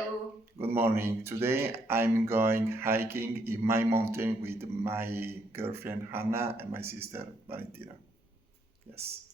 Hello. Good morning. Today I'm going hiking in my mountain with my girlfriend Hannah and my sister Valentina. Yes.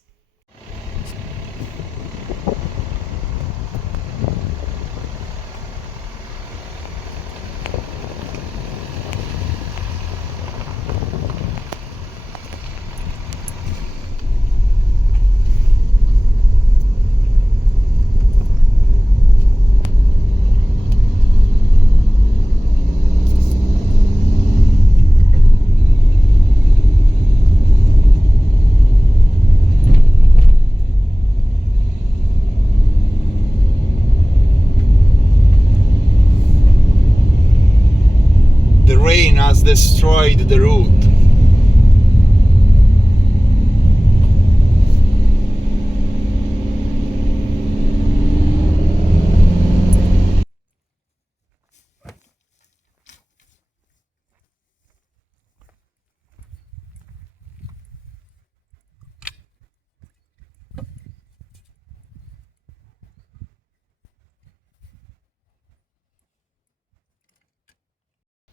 The rain has destroyed the route.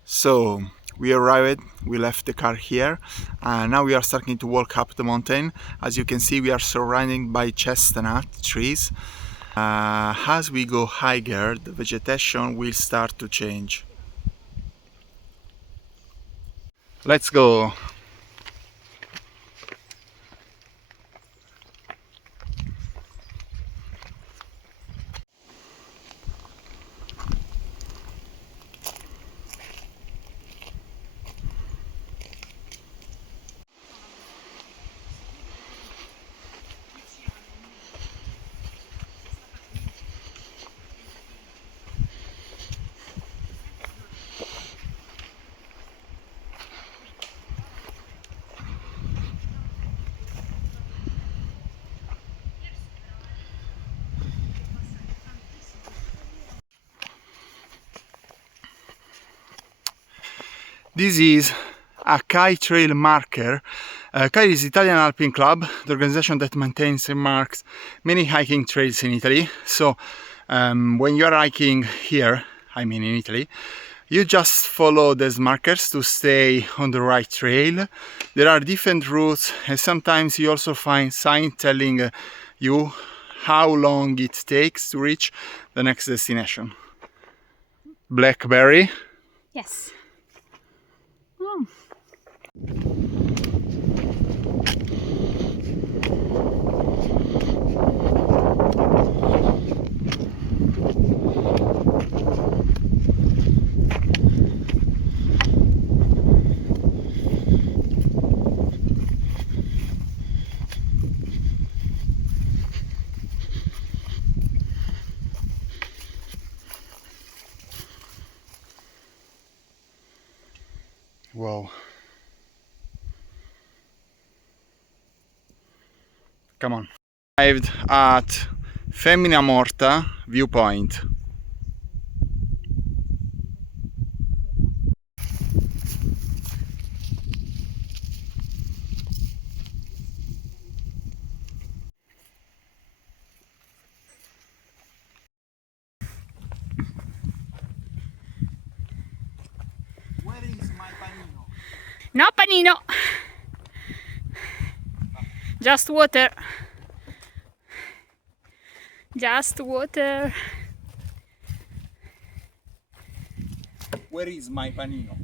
So we arrived, we left the car here, and now we are starting to walk up the mountain. As you can see, we are surrounded by chestnut trees. As we go higher, the vegetation will start to change. Let's go. This is a Kai Trail marker. Kai is Italian Alpine Club, the organization that maintains and marks many hiking trails in Italy. So when you are hiking here, I mean in Italy, you just follow these markers to stay on the right trail. There are different routes, and sometimes you also find signs telling you how long it takes to reach the next destination. Blackberry. Yes. Oh. Wow. Come on. Arrived at Femmina Morta viewpoint. Where is my panino? No panino. Just water. Just water. Where is my panino?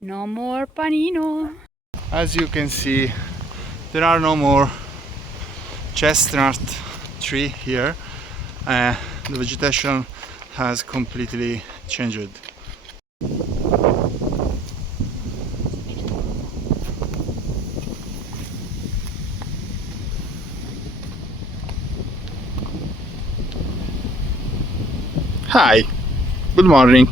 No more panino. As you can see, there are no more chestnut tree here. The vegetation has completely changed. Hi, good morning.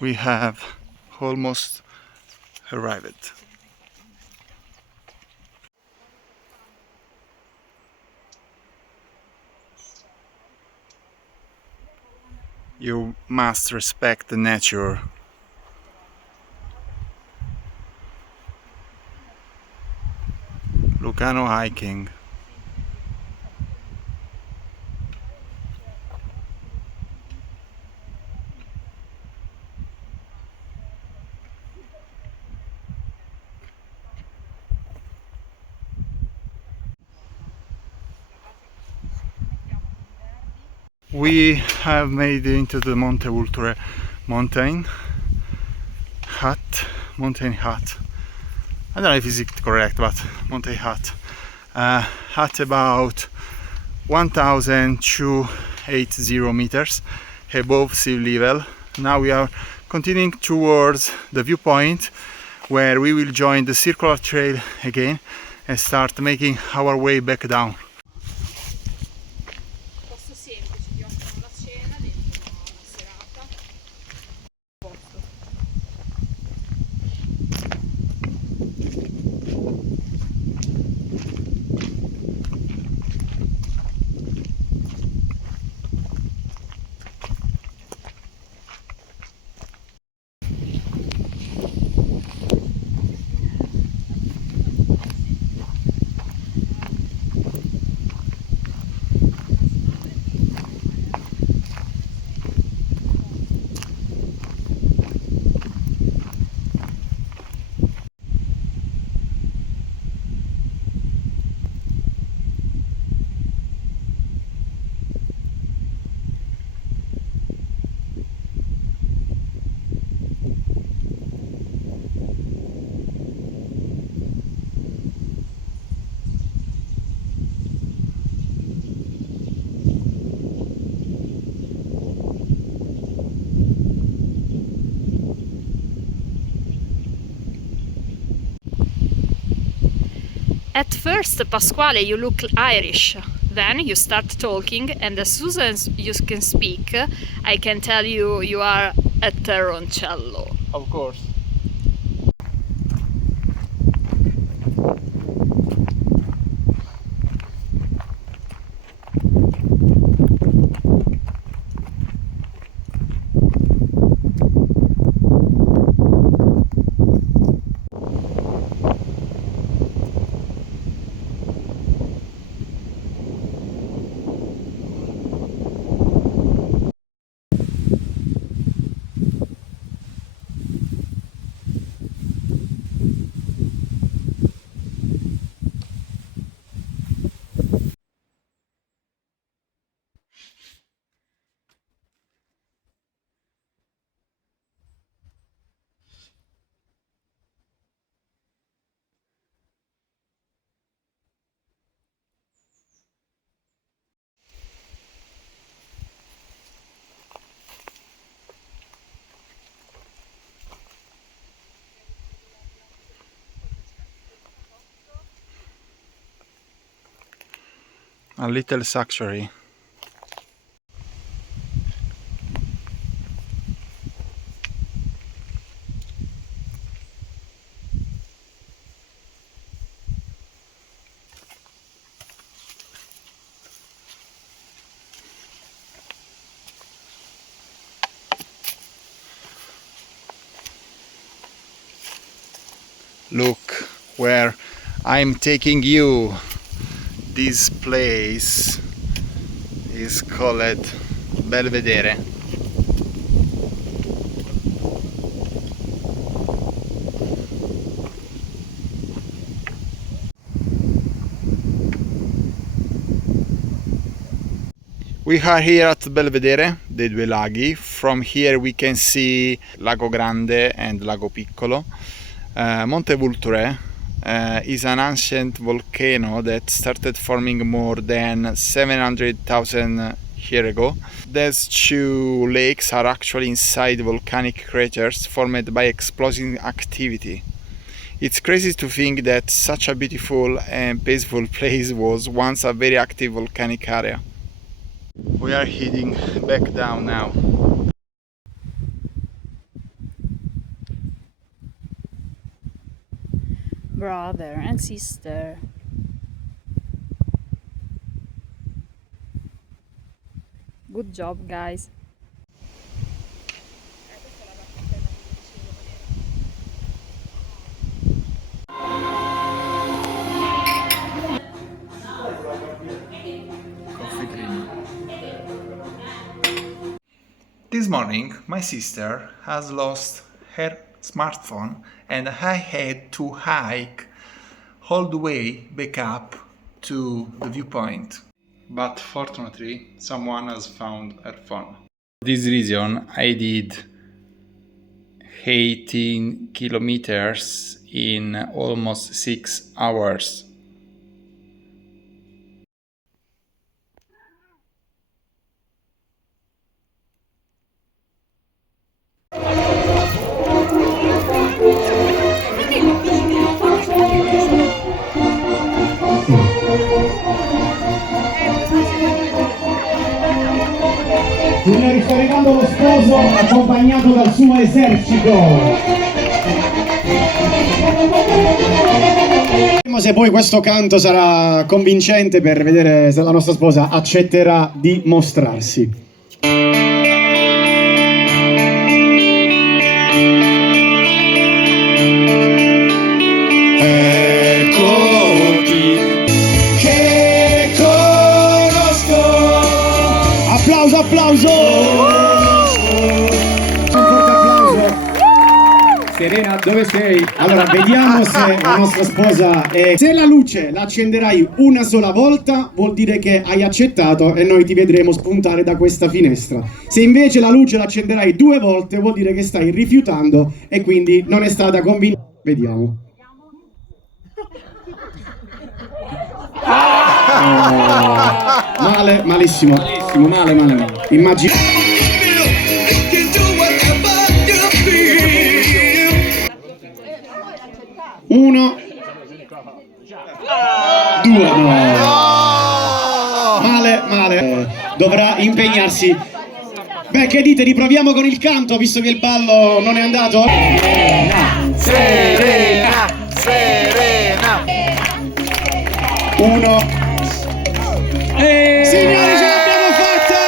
We have almost arrived. You must respect the nature. Vulcano hiking. We have made it into the Monte Vulture mountain hut. I don't know if it's correct, but mountain hut. At about 1280 meters above sea level. Now we are continuing towards the viewpoint, where we will join the circular trail again and start making our way back down. Posto semplice, ti offrono la cena dentro una serata. Posto. At first, Pasquale, you look Irish. Then you start talking, and as soon as you can speak, I can tell you are a Terroncello. Of course. A little sanctuary. Look where I'm taking you. This place is called Belvedere. We are here at Belvedere, dei Due Laghi. From here we can see Lago Grande and Lago Piccolo. Monte Vulture is an ancient volcano that started forming more than 700,000 years ago. These two lakes are actually inside volcanic craters formed by explosive activity. It's crazy to think that such a beautiful and peaceful place was once a very active volcanic area. We are heading back down now. Brother and sister. Good job, guys. Coffee cream. This morning, my sister has lost her smartphone and I had to hike all the way back up to the viewpoint. But fortunately, someone has found her phone. For this reason, I did 18 kilometers in almost 6 hours. Signori, sta arrivando lo sposo accompagnato dal suo esercito. Vediamo se poi questo canto sarà convincente per vedere se la nostra sposa accetterà di mostrarsi. Applauso, applauso! Un forte applauso! Serena, dove sei? Allora, vediamo se la nostra sposa è... Se la luce la accenderai una sola volta, vuol dire che hai accettato e noi ti vedremo spuntare da questa finestra. Se invece la luce la accenderai 2 volte, vuol dire che stai rifiutando e quindi non è stata convinta. Vediamo. Male, malissimo, malissimo, male, male, male. Immagina. Uno. 2. No. Male, male. Dovrà impegnarsi. Beh, che dite? Riproviamo con il canto, visto che il ballo non è andato? Serena, serena. 1. Signori, ce l'abbiamo fatta!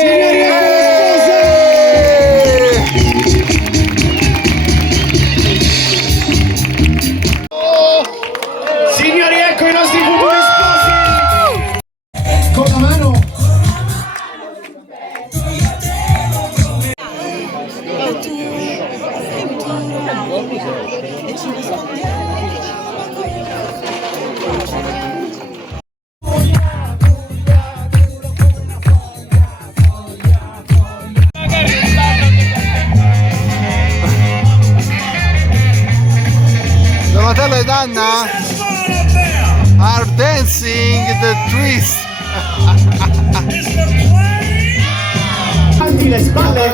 Signori, ecco la sposa! Signori, ecco i nostri futuri sposi! Con la mano! Donatello e Anna are dancing the twist. Alzi le spalle.